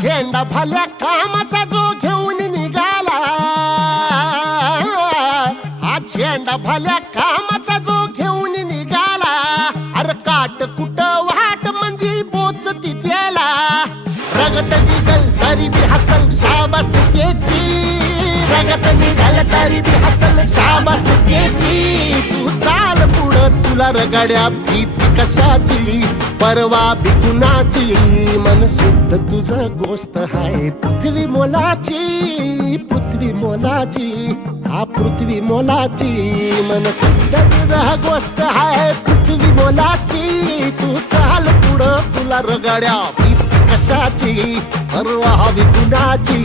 झेंडा भल्या कामाचा जो घेऊन निघाला, हा झेंडा भल्या कामाचा जो घेऊन निघाला, अरे काट कुट वाट मंदी पोचती त्याला, रगत निघल तरी बी हसल शाबास त्याची, रगत निघल तरी बी हसल शाबास त्याची, तू चाल पुढं तुला रगड्या भीती कशाची, परवा भी कुणाची, मन शुद्ध तुझं गोष्ट हाय पृथ्वी मोलाची, पृथ्वी मोलाची, हा पृथ्वी मोलाची, मन शुद्ध तुझं गोष्ट हाय पृथ्वी मोलाची, तू चाल पुढं तुला रगड्या भीती कशाची, परवा भी कुणाची.